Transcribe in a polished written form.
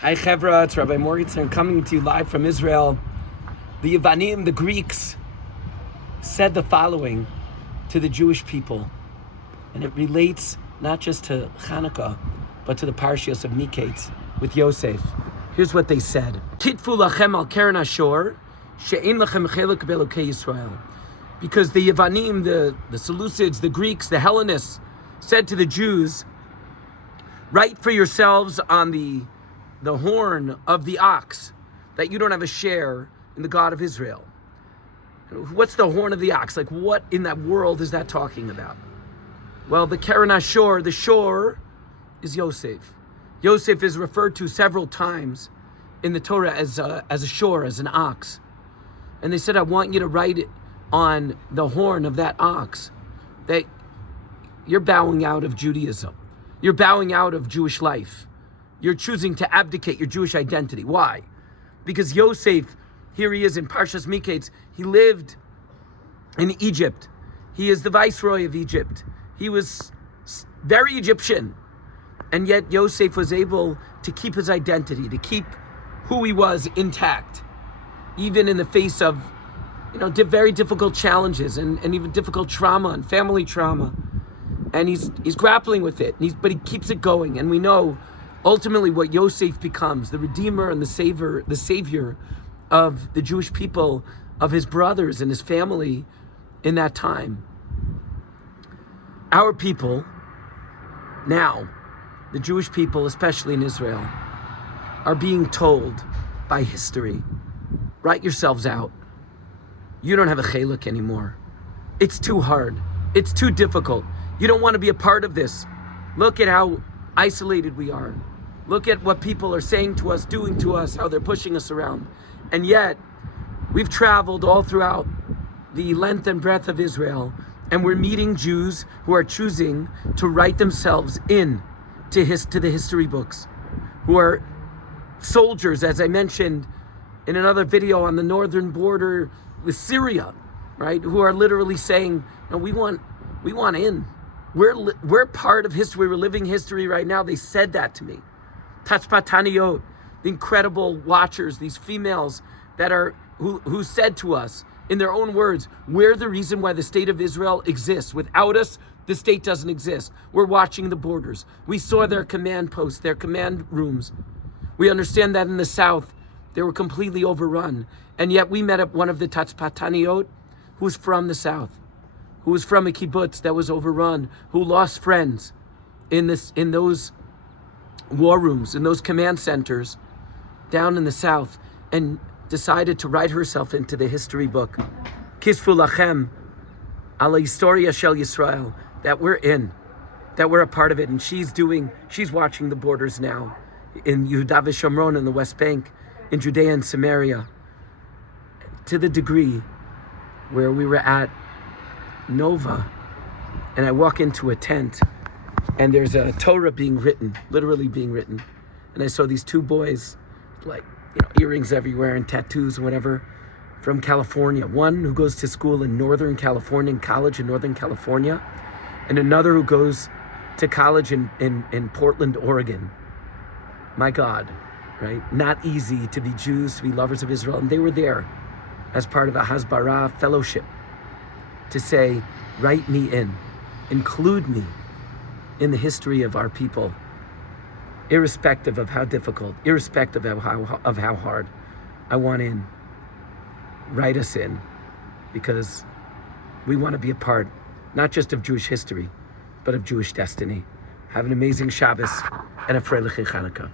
Hi Chevra, it's Rabbi Morgenstern coming to you live from Israel. The Yavanim, the Greeks, said the following to the Jewish people, and it relates not just to Chanukah, but to the Parshios of Miketz with Yosef. Here's what they said: Kitfu lachem al keren ashor, she'ein lachem chelek be'elokei Yisrael. Because the Yavanim, the Seleucids, the Greeks, the Hellenists, said to the Jews, write for yourselves on the horn of the ox that you don't have a share in the God of Israel. What's the horn of the ox? Like, what in that world is that talking about? Well, the Keren Ashor, the shore, is Yosef. Yosef is referred to several times in the Torah as a shore, as an ox. And they said, I want you to write it on the horn of that ox that you're bowing out of Judaism. You're bowing out of Jewish life. You're choosing to abdicate your Jewish identity. Why? Because Yosef, here he is in Parshas Miketz, he lived in Egypt. He is the viceroy of Egypt. He was very Egyptian. And yet Yosef was able to keep his identity, to keep who he was intact, even in the face of, very difficult challenges and even difficult trauma and family trauma. And he's grappling with it, but he keeps it going. And we know ultimately what Yosef becomes, the redeemer and the savior of the Jewish people, of his brothers and his family in that time. Our people now, the Jewish people, especially in Israel, are being told by history, write yourselves out. You don't have a chelek anymore. It's too hard. It's too difficult. You don't want to be a part of this. Look at how isolated we are. Look at what people are saying to us, doing to us, how they're pushing us around. And yet, we've traveled all throughout the length and breadth of Israel, and we're meeting Jews who are choosing to write themselves in to the history books, who are soldiers, as I mentioned in another video, on the northern border with Syria, right? Who are literally saying, no, we want in. We're part of history. We're living history right now. They said that to me. Tachpataniyot, the incredible watchers, these females that are who said to us in their own words, we're the reason why the state of Israel exists. Without us, the state doesn't exist. We're watching the borders. We saw their command posts, their command rooms. We understand that in the south, they were completely overrun. And yet we met up one of the Tachpataniyot who's from the south, who was from a kibbutz that was overrun, who lost friends in those war rooms, in those command centers down in the south, and decided to write herself into the history book, Kisfu Lachem, ala Historia Shel Yisrael, that we're in, that we're a part of it. And she's watching the borders now in Yehuda v'Shomron, in the West Bank, in Judea and Samaria, to the degree where we were at Nova, and I walk into a tent, and there's a Torah being written, literally being written, and I saw these two boys, like, earrings everywhere and tattoos and whatever, from California. One who goes to school in Northern California, in college in Northern California, and another who goes to college in Portland, Oregon. My God, right? Not easy to be Jews, to be lovers of Israel, and they were there as part of a Hasbara fellowship to say, write me in, include me in the history of our people, irrespective of how difficult, irrespective of how hard. I want in. Write us in, because we want to be a part, not just of Jewish history, but of Jewish destiny. Have an amazing Shabbos and a Freiliche Chanukah.